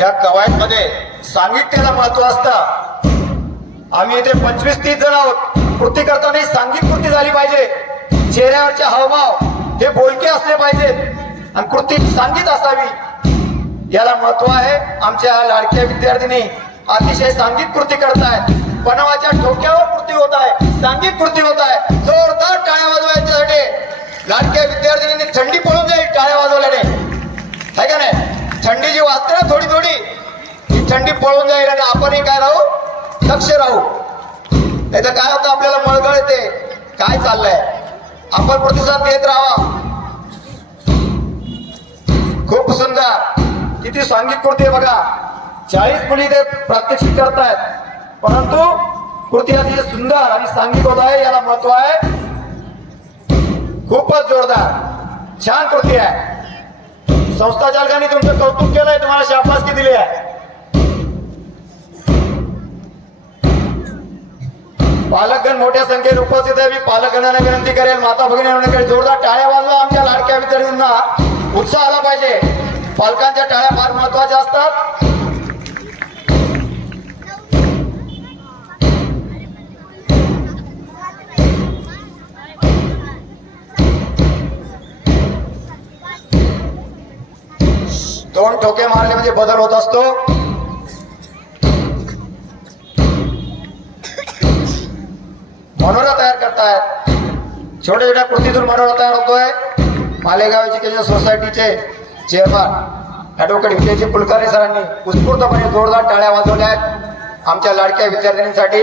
या कवायत मध्ये सांगितलेलं महत्त्व असतं. आम्ही इथे पंचवीस तीस जण आहोत. कृती करताना सांघिक कृती झाली पाहिजे. चेहऱ्यावरचे हावभाव हे बोलके असले पाहिजेत. आणि कृती सांगित असावी. याला महत्त्व आहे आमच्या लाडक्या विद्यार्थिनी अतिशय सांघिक कृती करतायत. बनवाच्या ठोक्यावर कृती होत आहे. सांघिक कृती होत आहे. जोरदार टाळ्या वाजवायच्यासाठी लाडक्या विद्यार्थिनी थंडी पळून जाईल टाळ्या वाजवल्याने. आहे का नाही? थंडी जी वाजते ना थोडी थोडी. ही थंडी पळून जाईल आणि आपणही काय राहू? लक्ष राहू. नाही तर काय होतं? आपल्याला मळगळ येते. काय चाललंय? आपण प्रतिसाद देत राहावा. खूप सुंदर. किती सांघिक कृती आहे बघा. चाळीस मुली ते प्रात्यक्षिक करतायत. परंतु कृती अतिशय सुंदर आणि सांघिक होत आहे याला महत्त्व आहे. खूपच जोरदार. छान कृती आहे. संस्थाचालकांनी तुमचं कौतुक केलंय तुम्हाला शाबासकी दिली आहे. पालकगण मोठ्या संख्येने उपस्थित आहे. मी पालकगणांना विनंती करेल माता भगिनी जोरदार टाळ्या वाजवा. आमच्या लाडक्या विद्यार्थ्यांना उत्साह आला पाहिजे. पालकांच्या टाळ्या फार महत्त्वाच्या असतात. दोन ठोके मारले म्हणजे बदल होत असतो. मनोरा तयार करतायत छोट्या छोट्या कृतीतून मनोरा तयार होतोय. मालेगाव एज्युकेशन सोसायटीचे चेअरमन ॲडव्होकेट विजयजी कुलकर्णी सरांनी उत्स्फूर्तपणे जोरदार टाळ्या वाजवल्या आहेत आमच्या लाडक्या विद्यार्थिनींसाठी.